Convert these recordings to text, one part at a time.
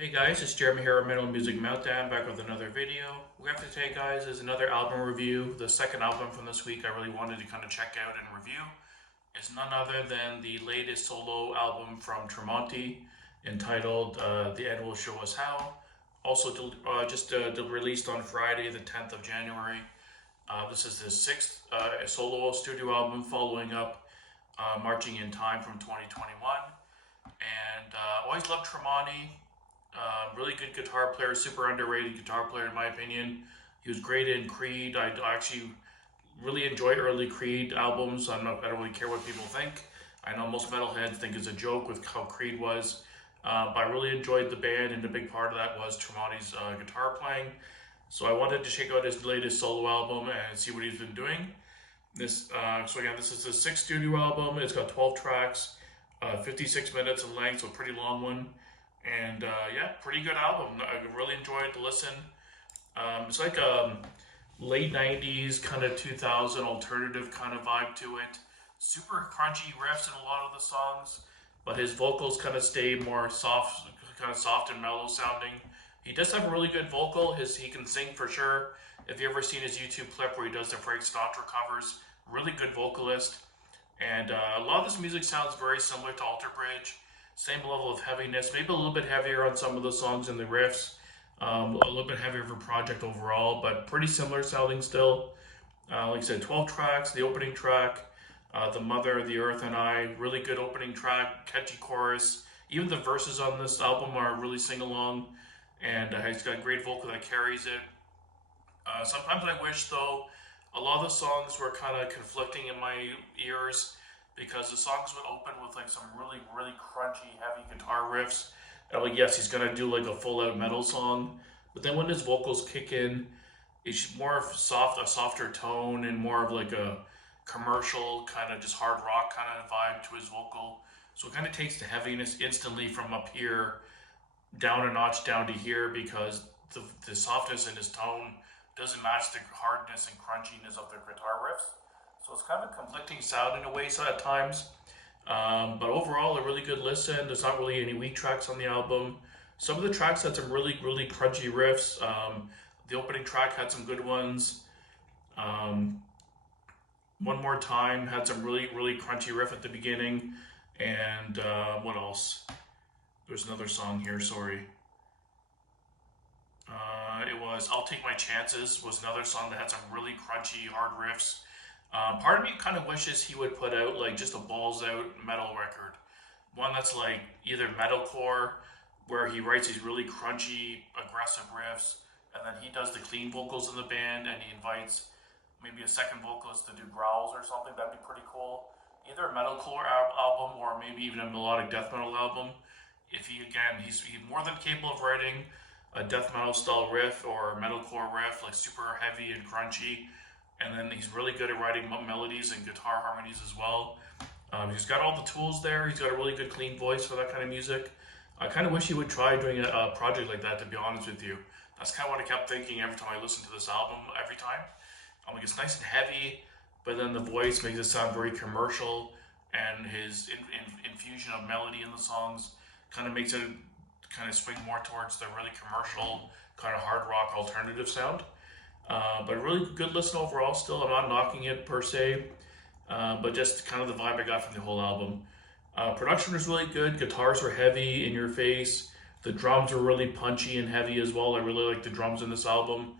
Hey guys, it's Jeremy here at Metal Music Meltdown, back with another video. What we have to today, guys, is another album review. The second album from this week I really wanted to kind of check out and review. It's none other than the latest solo album from Tremonti, entitled The End Will Show Us How. Also just released on Friday, the 10th of January. This is his sixth solo studio album, following up Marching in Time from 2021. And always loved Tremonti. Really good guitar player, super underrated guitar player in my opinion. He was great in Creed. I actually really enjoy early Creed albums. I don't really care what people think. I know most metalheads think it's a joke with how Creed was, but I really enjoyed the band, and a big part of that was Tremonti's guitar playing. So I wanted to check out his latest solo album and see what he's been doing. So again, this is his sixth studio album. It's got 12 tracks, 56 minutes in length, so a pretty long one. And yeah, pretty good album. I really enjoyed the listen. It's like a late 90s, kind of 2000 alternative kind of vibe to it. Super crunchy riffs in a lot of the songs, but his vocals kind of stay more soft, kind of soft and mellow sounding. He does have a really good vocal. He can sing for sure. If you ever seen his YouTube clip where he does the Frank Sinatra covers, really good vocalist. And a lot of this music sounds very similar to Alter Bridge. Same level of heaviness, maybe a little bit heavier on some of the songs and the riffs. A little bit heavier of a project overall, but pretty similar sounding still. Like I said, 12 tracks. The opening track, The Mother, The Earth and I, really good opening track, catchy chorus. Even the verses on this album are really sing-along, and he's got a great vocal that carries it. Sometimes I wish, though, a lot of the songs were kind of conflicting in my ears, because the songs would open with like some really, really crunchy, heavy guitar riffs. And like, yes, he's gonna do like a full-out metal song, but then when his vocals kick in, it's more of a softer tone, and more of like a commercial kind of just hard rock kind of vibe to his vocal. So it kind of takes the heaviness instantly from up here down a notch down to here, because the softness in his tone doesn't match the hardness and crunchiness of the guitar riffs. So it's kind of a conflicting sound in a way so at times. But overall, a really good listen. There's not really any weak tracks on the album. Some of the tracks had some really, really crunchy riffs. The opening track had some good ones. One More Time had some really, really crunchy riff at the beginning. And what else? There's another song here, sorry. It was I'll Take My Chances was another song that had some really crunchy, hard riffs. Part of me kind of wishes he would put out like just a balls out metal record. One that's like either metalcore, where he writes these really crunchy, aggressive riffs, and then he does the clean vocals in the band, and he invites maybe a second vocalist to do growls or something. That'd be pretty cool. Either a metalcore album, or maybe even a melodic death metal album. If he's more than capable of writing a death metal style riff or a metalcore riff, like super heavy and crunchy. And then he's really good at writing melodies and guitar harmonies as well. He's got all the tools there. He's got a really good clean voice for that kind of music. I kind of wish he would try doing a project like that, to be honest with you. That's kind of what I kept thinking every time I listened to this album, every time. I'm like, it's nice and heavy, but then the voice makes it sound very commercial, and his infusion of melody in the songs kind of makes it kind of swing more towards the really commercial, kind of hard rock alternative sound. But a really good listen overall still. I'm not knocking it per se, but just kind of the vibe I got from the whole album. Production was really good. Guitars were heavy, in your face. The drums were really punchy and heavy as well. I really like the drums in this album.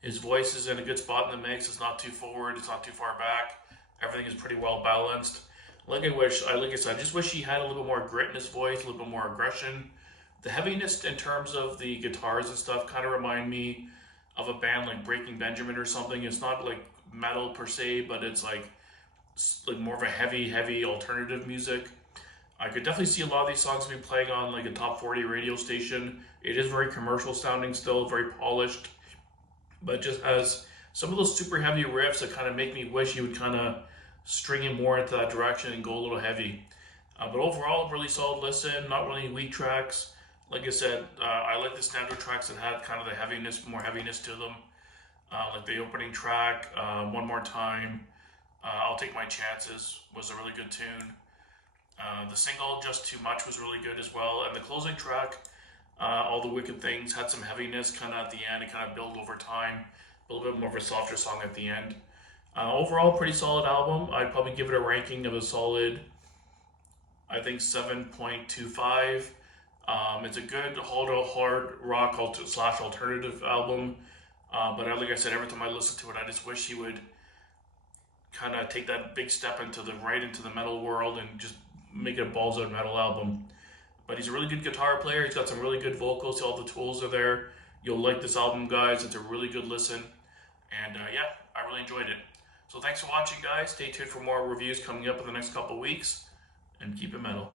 His voice is in a good spot in the mix. It's not too forward, it's not too far back. Everything is pretty well balanced. Like I said, I just wish he had a little bit more grit in his voice, a little bit more aggression. The heaviness in terms of the guitars and stuff kind of remind me of a band like Breaking Benjamin or something. It's not like metal per se, but it's like more of a heavy alternative music. I could definitely see a lot of these songs be playing on like a top 40 radio station. It is very commercial sounding still, very polished, but just has some of those super heavy riffs that kind of make me wish he would kind of string it more into that direction and go a little heavy. But overall, really solid listen, not really weak tracks. Like I said, I like the standard tracks that had kind of the heaviness, more heaviness to them. Like the opening track, One More Time, I'll Take My Chances was a really good tune. The single, Just Too Much, was really good as well. And the closing track, All the Wicked Things had some heaviness kind of at the end. It kind of built over time. A little bit more of a softer song at the end. Overall, pretty solid album. I'd probably give it a ranking of a solid, I think, 7.25. It's a good hard rock slash alternative album. But like I said, every time I listen to it, I just wish he would kind of take that big step into the metal world and just make it a balls out metal album. But he's a really good guitar player. He's got some really good vocals. All the tools are there. You'll like this album, guys. It's a really good listen. And yeah, I really enjoyed it. So thanks for watching, guys. Stay tuned for more reviews coming up in the next couple weeks. And keep it metal.